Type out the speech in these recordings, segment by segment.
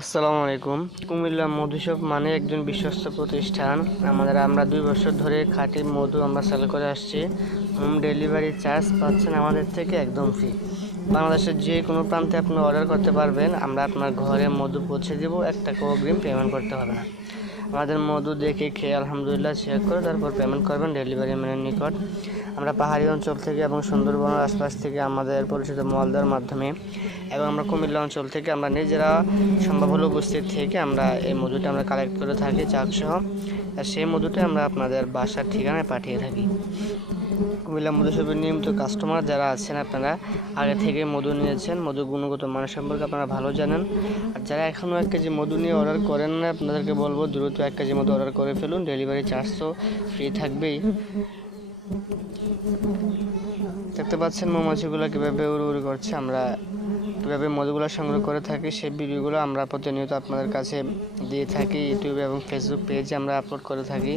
আসসালামু আলাইকুম। কুমিল্লা মধুসব মানে একজন বিশ্বস্ত প্রতিষ্ঠান। আমাদের আমরা দুই বছর ধরে খাঁটি মধু আমরা সেল করে আসছি। হোম ডেলিভারি চার্জ পাচ্ছেন আমাদের থেকে একদম ফ্রি বাংলাদেশের যে কোনো প্রান্তে আপনি অর্ডার করতে পারবেন। আমরা আপনার ঘরে মধু পৌঁছে দেবো। এক টাকা অগ্রিম পেমেন্ট করতে হবে না। আমাদের মধু দেখে খেয়ে আলহামদুলিল্লাহ চেক করে তারপর পেমেন্ট করবেন ডেলিভারি ম্যানের নিকট। আমরা পাহাড়ি অঞ্চল থেকে এবং সুন্দরবনের আশপাশ থেকে আমাদের পরিচিত মলদার মাধ্যমে এবং আমরা কুমিল্লা অঞ্চল থেকে আমরা নিজেরা সম্ভব হলে উপস্থিত থেকে আমরা এই মধুটা আমরা কালেক্ট করে থাকি চাকসহ। আর সেই মধুটা আমরা আপনাদের বাসার ঠিকানায় পাঠিয়ে থাকি। কুমিল্লা মধুসবের নিয়মিত কাস্টমার যারা আছেন আপনারা, আগে থেকে মধু নিয়েছেন, মধু গুণগত মান সম্পর্কে আপনারা ভালো জানেন। আর যারা এখনও এক কেজি মধু নিয়ে অর্ডার করেন না আপনাদেরকে বলব দ্রুত এক কেজি মধু অর্ডার করে ফেলুন ডেলিভারি চার্জ তো ফ্রি থাকবেই। দেখতে পাচ্ছেন মৌমাছিগুলো কীভাবে উড়ি উড়ি করছে, আমরা কীভাবে মধুগুলো সংগ্রহ করে থাকি, সেই ভিডিওগুলো আমরা প্রতিনিয়ত আপনাদের কাছে দিয়ে থাকি, ইউটিউবে এবং ফেসবুক পেজে আমরা আপলোড করে থাকি।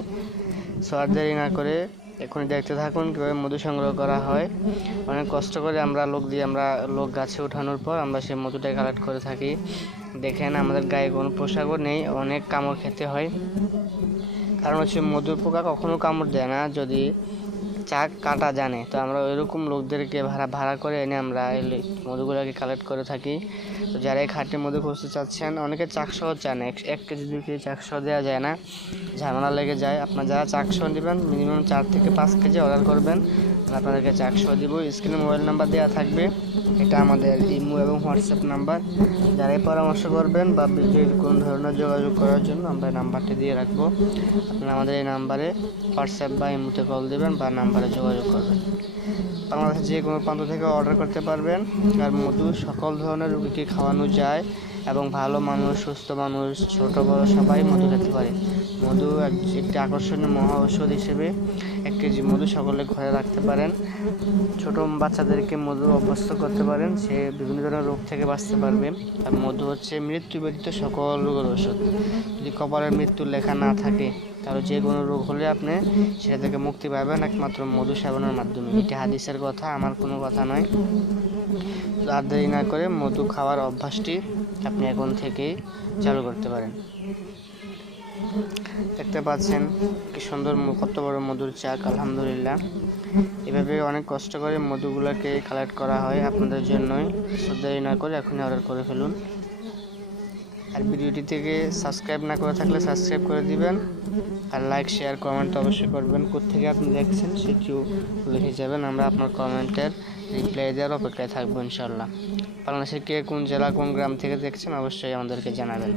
সো আর দেরি না করে এখনই দেখতে থাকুন কীভাবে মধু সংগ্রহ করা হয়। অনেক কষ্ট করে আমরা লোক দিয়ে আমরা লোক গাছে ওঠানোর পর আমরা সেই মধুটাই কালেক্ট করে থাকি। দেখেন আমাদের গায়ে কোনো পোশাকও নেই, অনেক কামড় খেতে হয়। কারণ হচ্ছে মধুর পোকা কখনো কামড় দেয় না। যদি চাক কাটা জানে। তো আমরা ওইরকম লোকদেরকে ভাড়া ভাড়া করে এনে আমরা এই মধুগুলোকে কালেক্ট করে থাকি। তো যারা এই খাঁটি মধু খুঁজতে চাচ্ছেন, অনেকে চাকসহ চান। এক কেজি, দুই কেজি চাকসহ দেওয়া যায় না। ঝামেলা লেগে যায়। আপনার যারা চাকসহ নেবেন মিনিমাম চার থেকে পাঁচ কেজি অর্ডার করবেন। আপনাদেরকে চাকসহ দিব। স্ক্রিনে মোবাইল নাম্বার দেওয়া থাকবে। এটা আমাদের ইমো এবং হোয়াটসঅ্যাপ নাম্বার যারাই পরামর্শ করবেন বা বিদ্যুৎ কোনো ধরনের যোগাযোগ করার জন্য, আমরা নাম্বারটি দিয়ে রাখব। আপনারা আমাদের এই নাম্বারে হোয়াটসঅ্যাপ বা ইমোতে কল দেবেন বা নাম্বারে যোগাযোগ করবেন। বাংলাদেশের যে কোনো প্রান্ত থেকে অর্ডার করতে পারবেন। আর মধু সকল ধরনের রুগীকে খাওয়ানো যায়। এবং ভালো মানুষ, সুস্থ মানুষ, ছোট, বড়, সবাই মধু খেতে পারে। মধু এক- একটি আকর্ষণীয় মহা ঔষধ হিসেবে এক কেজি মধু সকলে ঘরে রাখতে পারেন। ছোট বাচ্চাদেরকে মধু অভ্যস্ত করতে পারেন। সে বিভিন্ন ধরনের রোগ থেকে বাঁচতে পারবে। আর মধু হচ্ছে মৃত্যু ব্যতীত সকল রোগের ওষুধ যদি কপালের মৃত্যুর লেখা না থাকে, তাহলে যে কোনো রোগ হলে আপনি সেটা থেকে মুক্তি পাবেন একমাত্র মধু সেবনের মাধ্যমে। এটি হাদিসের কথা, আমার কোনো কথা নয়। আর দেরি না করে মধু খাওয়ার অভ্যাসটি আপনি এখন থেকে চালু করতে পারেন। দেখতে পাচ্ছেন কি সুন্দর কত বড় মধুর চাক, আলহামদুলিল্লাহ। এভাবে অনেক কষ্ট করে মধুগুলোকে কালেক্ট করা হয় আপনাদের জন্যই। সো না করে এখনই অর্ডার করে ফেলুন। আর ভিডিওটি থেকে সাবস্ক্রাইব না করে থাকলে সাবস্ক্রাইব করে দিবেন। আর লাইক শেয়ার কমেন্ট অবশ্যই করবেন। কোথেকে আপনি দেখছেন সেটিও লিখে যাবেন। আমরা আপনার কমেন্টের রিপ্লাই দেওয়ার অপেক্ষায় থাকব ইনশাল্লাহ বাংলাদেশের কে কোন জেলা কোন গ্রাম থেকে দেখছেন অবশ্যই আমাদেরকে জানাবেন।